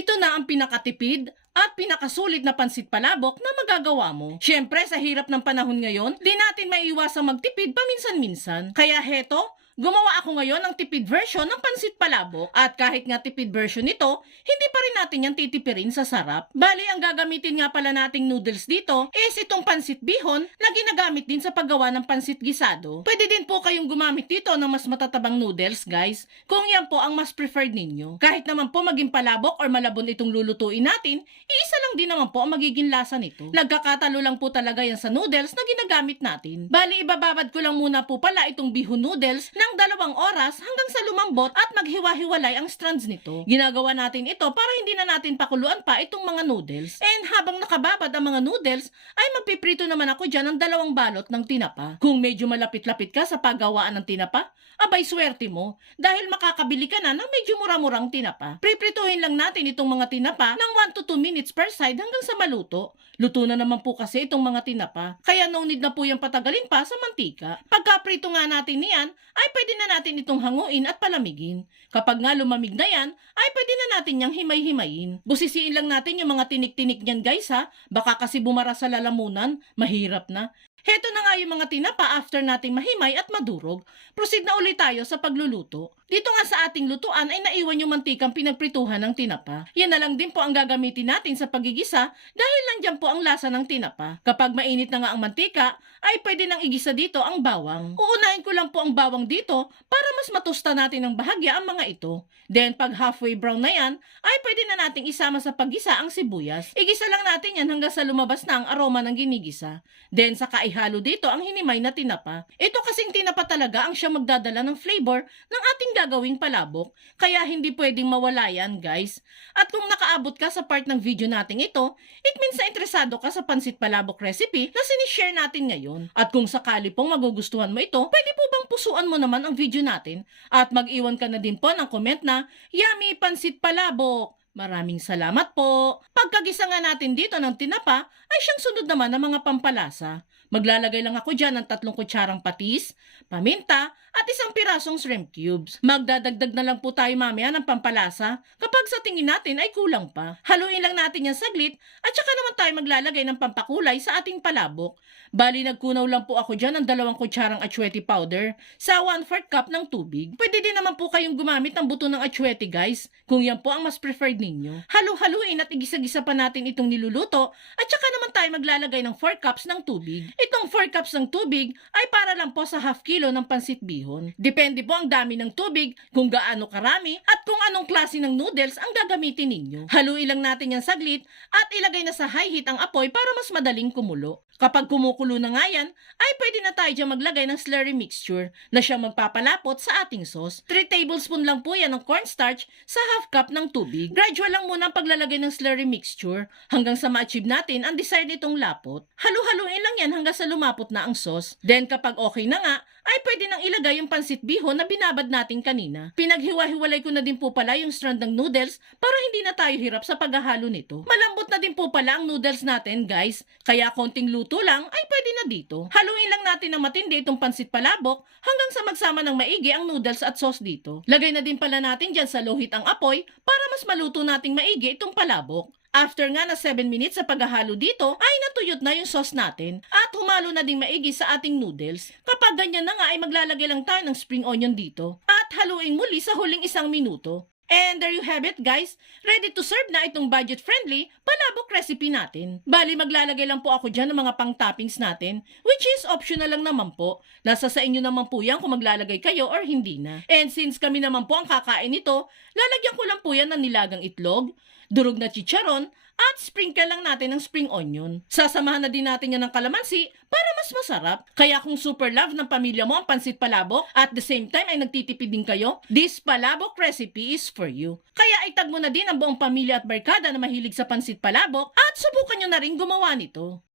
Ito na ang pinakatipid at pinakasulit na pansit palabok na magagawa mo. Syempre, sa hirap ng panahon ngayon, di natin maiiwasang magtipid paminsan-minsan. Kaya heto, gumawa ako ngayon ng tipid version ng pansit palabok. At kahit nga tipid version nito, hindi pa rin natin yan titipirin sa sarap. Bali, ang gagamitin nga pala nating noodles dito is itong pansit bihon na ginagamit din sa paggawa ng pansit gisado. Pwede din po kayong gumamit dito ng mas matatabang noodles, guys, kung yan po ang mas preferred ninyo. Kahit naman po maging palabok or malabon itong lulutuin natin, iisa lang din naman po ang magiging lasa nito. Nagkakatalo lang po talaga yan sa noodles na ginagamit natin. Bali, ibababad ko lang muna po pala itong bihon noodles ng 2 oras hanggang sa lumambot at maghiwa-hiwalay ang strands nito. Ginagawa natin ito para hindi na natin pakuluan pa itong mga noodles. And habang nakababad ang mga noodles, ay magpiprito naman ako dyan ng 2 balot ng tinapa. Kung medyo malapit-lapit ka sa paggawaan ng tinapa, abay swerte mo dahil makakabili ka na ng medyo mura-murang tinapa. Priprituhin lang natin itong mga tinapa ng 1 to 2 minutes per side hanggang sa maluto. Luto na naman po kasi itong mga tinapa, kaya no need na po yung patagalin pa sa mantika. Pagka-prito nga natin niyan, ay pwede na natin itong hanguin at palamigin. Kapag nga lumamig na yan, ay pwede na natin niyang himay-himayin. Busisiin lang natin yung mga tinik-tinik niyan, guys, ha. Baka kasi bumara sa lalamunan, mahirap na. Heto na nga yung mga tinapa after nating mahimay at madurog. Proceed na ulit tayo sa pagluluto. Dito nga sa ating lutuan ay naiwan yung mantikang pinagprituhan ng tinapa. Yan na lang din po ang gagamitin natin sa pagigisa dahil nandyan po ang lasa ng tinapa. Kapag mainit na nga ang mantika, ay pwede nang igisa dito ang bawang. Uunahin ko lang po ang bawang dito para mas matusta natin ng bahagya ang mga ito. Then pag halfway brown na yan, ay pwede na nating isama sa paggisa ang sibuyas. Igisa lang natin yan hanggang sa lumabas na ang aroma ng ginigisa. Then saka ihalo dito ang hinimay na tinapa. Ito kasing tinapa talaga ang siya magdadala ng flavor ng ating gagawing palabok. Kaya hindi pwedeng mawala yan, guys. At kung nakaabot ka sa part ng video natin ito, it means na interesado ka sa pansit palabok recipe na sinishare natin ngayon. At kung sakali pong magugustuhan mo ito, pwede po bang pusuan mo naman ang video natin? At mag-iwan ka na din po ng comment na, "Yummy pansit palabok!" Maraming salamat po. Pagkagisa nga natin dito ng tinapa, ay siyang sunod naman ng mga pampalasa. Maglalagay lang ako dyan ng 3 kutsarang patis, paminta, at 1 pirasong shrimp cubes. Magdadagdag na lang po tayo mamaya ng pampalasa kapag sa tingin natin ay kulang pa. Haluin lang natin yan saglit at saka naman tayo maglalagay ng pampakulay sa ating palabok. Bali, nagkunaw lang po ako dyan ng 2 kutsarang atsuete powder sa 1/4 cup ng tubig. Pwede din naman po kayong gumamit ng buto ng atsuete, guys, kung yan po ang mas preferred ninyo. Halu-haluin at igisa-gisa pa natin itong niluluto at saka naman tayo maglalagay ng 4 cups ng tubig. Itong 4 cups ng tubig ay para lang po sa half kilo ng pansit bihon. Depende po ang dami ng tubig, kung gaano karami, at kung anong klase ng noodles ang gagamitin ninyo. Haluin lang natin yan saglit at ilagay na sa high heat ang apoy para mas madaling kumulo. Kapag kumukulo na nga yan, ay pwede na tayo dyan maglagay ng slurry mixture na siyang magpapalapot sa ating sauce. 3 tablespoon lang po yan ng cornstarch sa half cup ng tubig. Gradual lang muna ang paglalagay ng slurry mixture hanggang sa ma-achieve natin ang desired nitong lapot. Halu-haluin lang yan hanggang sa lumapot na ang sauce. Then kapag okay na nga, ay pwede nang ilagay yung pansit bihon na binabad natin kanina. Pinaghiwa-hiwalay ko na din po pala yung strand ng noodles para hindi na tayo hirap sa paghahalo nito. Malambot na din po pala ang noodles natin, guys, kaya konting luto lang ay pwede na dito. Haluin lang natin ng matindi itong pansit palabok hanggang sa magsama ng maigi ang noodles at sauce dito. Lagay na din pala natin dyan sa low heat ang apoy para mas maluto nating maigi itong palabok. After nga na 7 minutes sa paghahalo dito, ay natuyot na yung sauce natin at humalo na ding maigi sa ating noodles. Kapag ganyan na nga ay maglalagay lang tayo ng spring onion dito at haluin muli sa huling 1 minuto. And there you have it, guys. Ready to serve na itong budget-friendly palabok recipe natin. Bali, maglalagay lang po ako dyan ng mga pang-toppings natin, which is optional lang naman po. Nasa sa inyo naman po yan kung maglalagay kayo or hindi na. And since kami naman po ang kakain nito, lalagyan ko lang po yan ng nilagang itlog, durog na chicharon, at sprinkle lang natin ng spring onion. Sasamahan na din natin yan ng kalamansi para mas masarap. Kaya kung super love ng pamilya mo ang pansit palabok at the same time ay nagtitipid din kayo, this palabok recipe is for you. Kaya itag mo na din ang buong pamilya at barkada na mahilig sa pansit palabok at subukan nyo na rin gumawa nito.